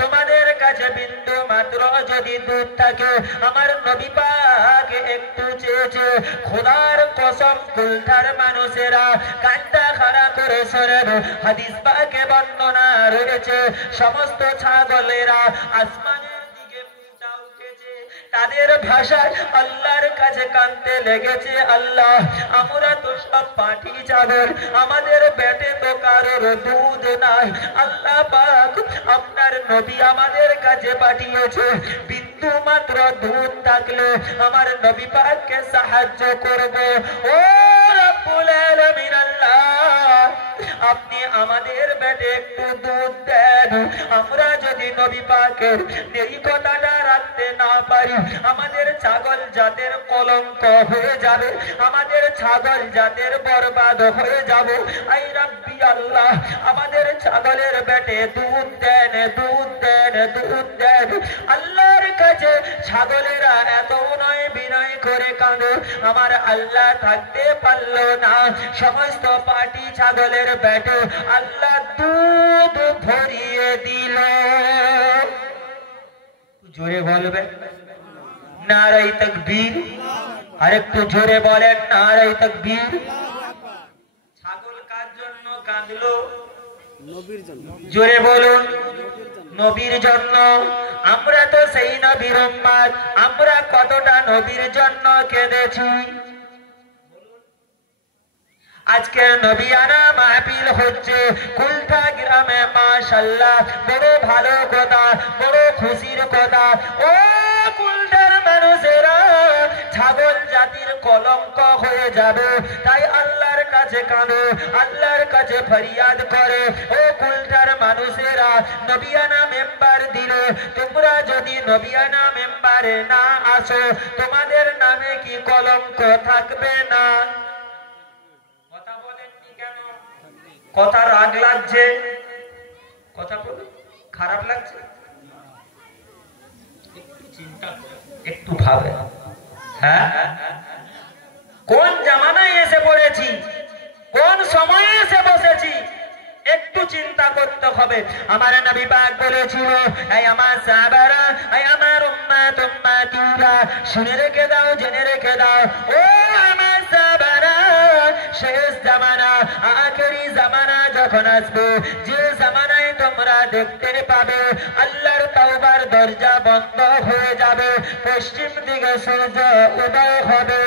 তোমাদের কাছে বিন্দু মাত্র যদি দুধ থাকে, আমার নবী পাক একটু চেয়েছে, খোদার কসম, কুলঠার মানুষেরা কান্না খাড়া করে শোনেন, হাদিস পাকে বর্ণনা রয়েছে, সমস্ত ছাগলেরা আসমানের দিকে উঠা উঠেছে, তাদের ভাষায় আল্লাহর কাছে কাঁদতে লেগেছে, আল্লাহ, আমরা তো সব পাঠি ছাগল, আমাদের পেটে তো কারোর দুধ নাই, আল্লাহ পাক আপনার নবী আমাদের কাছে পাঠিয়েছে, বিন্দু মাত্র দুধ থাকলে আমার নবী পাককে সাহায্য করব। ও রব্বুল আলামিন আল্লাহ, আপনি আমাদের পেটে একটু দুধ দেন, আমরা যদি নবী পাকের এই কথাটা রাখতে না পারি, আমাদের ছাগল জাতের কলঙ্ক হয়ে যাবে, আমাদের ছাগল জাতের বরবাদ হয়ে যাবে। আই রাব্বি আল্লাহ, আমাদের ছাগলের পেটে দুধ দেন, দুধ দেন, দুধ দেন। আল্লাহর কাছে ছাগলেরা এত নয় বিনয় করে কাঁদে, আমার আল্লাহ থাকতে পারলো না, সমস্ত পাটি ছাগলের পেটে আল্লাহ দুধ ভরিয়ে দিল। জোরে বলবেন নারায়ে তাকবীর। আরেকটু জোরে বলেন নারায়ে তাকবীর। ছাগল কার জন্য কাঁদলো? নবীর জন্য। জোরে বলুন, নবীর জন্য। আমরা তো সেই নবীর উম্মত, আমরা কতটা নবীর জন্য কেঁদেছি। আজকে নবিয়ানা মাহফিল হচ্ছে কুলঠা গ্রামে, মাশাআল্লাহ, বড় ভালো কথা, বড় খুশির কথা। ও কুলঠার মানুষেরা, ছাগল জাতির কলঙ্ক হয়ে যাবে, তাই আল্লাহর কাছে কাঁদে, আল্লাহর কাছে ফরিয়াদ করে। ও কুলঠার মানুষেরা, নবিয়ানা মেম্বার দিলে, তোমরা যদি নবিয়ানা মেম্বার দরবারে না আসো তোমাদের নামে কি কলঙ্ক থাকবে না? কথা বলেননি কেন? কথা রাগ লাগছে? কথা বলে খারাপ লাগছে? একটু চিন্তা করে একটু ভাবে, হ্যাঁ কোন জামানায় এসে পড়েছি, কোন সময়ে এসে বসেছি, একটু চিন্তা করতে হবে। আমার নবী পাক বলেছিল, এই আমার সাহাবারা, এই আমার উম্মত উম্মতিরা, শুনে রেখে দাও, জেনে রেখে দাও, ও আমার সাহাবারা, শেষ জামানা, আখেরি জামানা যখন আসবে, যে জামানায় তোমরা দেখতে পাবে আল্লাহর তাওবার দরজা বন্ধ হয়ে যাবে, পশ্চিম দিকে সূর্য উদয় হবে।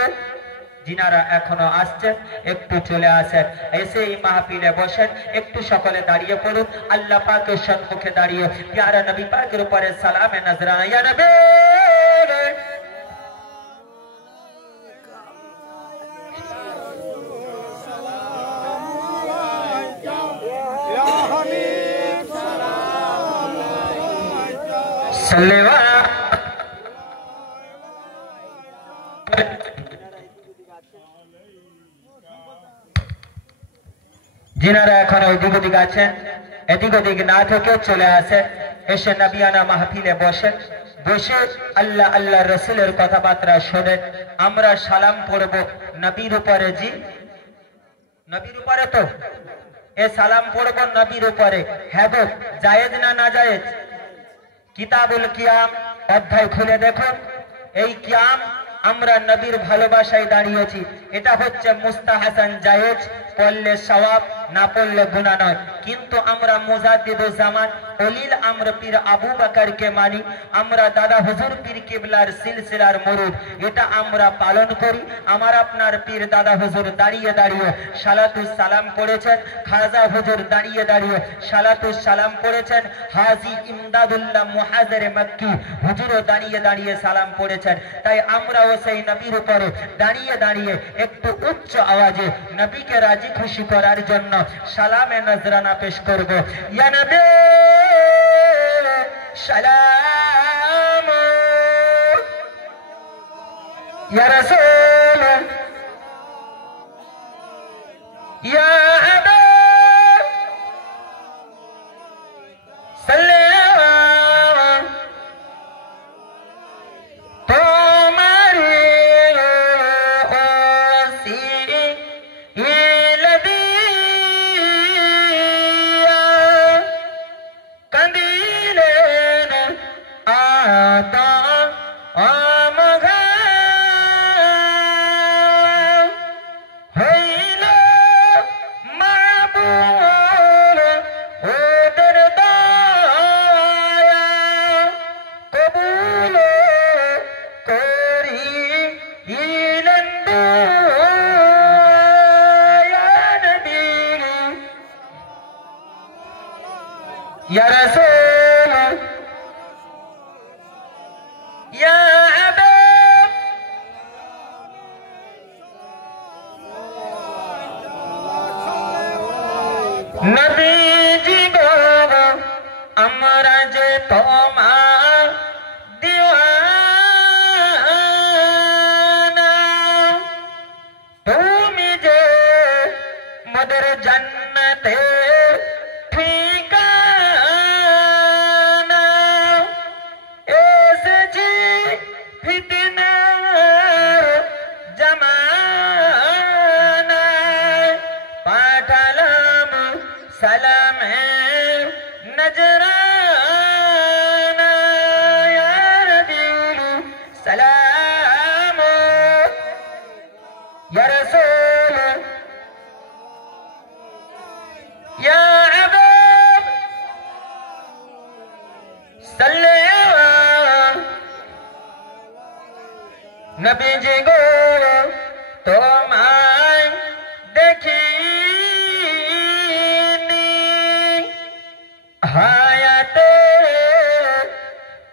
যিনারা এখনো আসছেন একটু চলে আসেন, এসে এই মাহফিলে বসেন, একটু সকলে দাঁড়িয়ে পড়ুন, আল্লাহ পাকের সম্মুখে দাঁড়িয়ে প্যারা নবী পাকের উপরে সালামে নজরানা। ইয়া নবী যিনারা এখন ওইদিক ওদিক আছেন এদিক ওদিক না থেকে চলে আসেন, এসে নবিয়ানা মাহফিলে বসেন, বসে আল্লাহ আল্লাহ রসুলের কথাবার্তা শোনেন। আমরা সালাম পড়ব নবীর উপরে। জি নবীর উপরে তো এ সালাম পড়ব নবীর উপরে। হ্যাঁ গো, জায়েজ না না জায়েজ? কিতাবুল কিয়াম অধ্যায় খুলে দেখুন। এই কিয়াম আমরা নবীর ভালোবাসায় দাঁড়িয়েছি, এটা হচ্ছে মুস্তাহাসান জায়েজ, পড়লে সওয়াব, না পড়লে গুনাহ নয়। কিন্তু আমরা মুজাদ্দিদুজ জামান অলিল আমর পীর আবু বকরকে মানি, আমরা দাদা হুজুর পীর কিবলার সিলসিলার মুরিদ, এটা আমরা পালন করি। আমার আপনার পীর দাদা হুজুর দাঁড়িয়ে দাঁড়িয়ে সালাতুস সালাম পড়েছেন, খাজা হুজুর দাঁড়িয়ে দাঁড়িয়ে সালাতুস সালাম পড়েছেন, হাজী ইমদাদুল্লাহ মুহাজির মক্কি হুজুরও দাঁড়িয়ে দাঁড়িয়ে সালাম পড়েছেন। তাই আমরাও সেই নবীর উপরে দাঁড়িয়ে দাঁড়িয়ে একটু উচ্চ আওয়াজে নবীকে রাজি খুশি করার জন্য সালামে নজরানা পেশ করব। ইয়া নবী সালাম, ইয়া রাসূল, ইয়া হাবিব সাল্লাম, তোমারি ওসিলা দিয়া কান্দিলেন আতা আমঘা হইল মাবুল ওদের দয়া কবুল করিলেন দুয়া। নবী ইয়া রাসূল, ইয়া হাবিব, নবীজি গো আমরা যে তোমার দিওয়ানা, তুমি যে মদের জান্নাতে ঠিকানা, এসেছি ফিতনার জামানায়, পাঠালাম সালামে নজরানা। ইয়া নবী সালাম, ইয়া রাসূল, ইয়া হাবিব সাল্লাম। নবীজি গো তোমায় দেখিনি হায়াতে,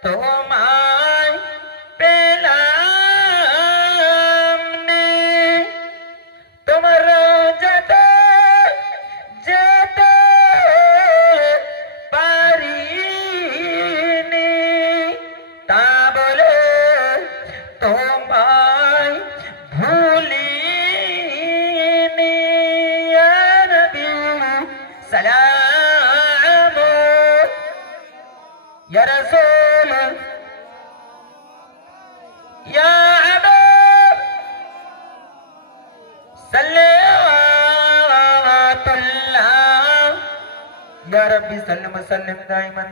তোমায় পেলাম নি, তোমার রওজাতে যেতে পারিনি, তা বলে सलाम या रसूल या हबीब सल्लल्लाहु या रब्बी सल्लम सल्लम दाइमन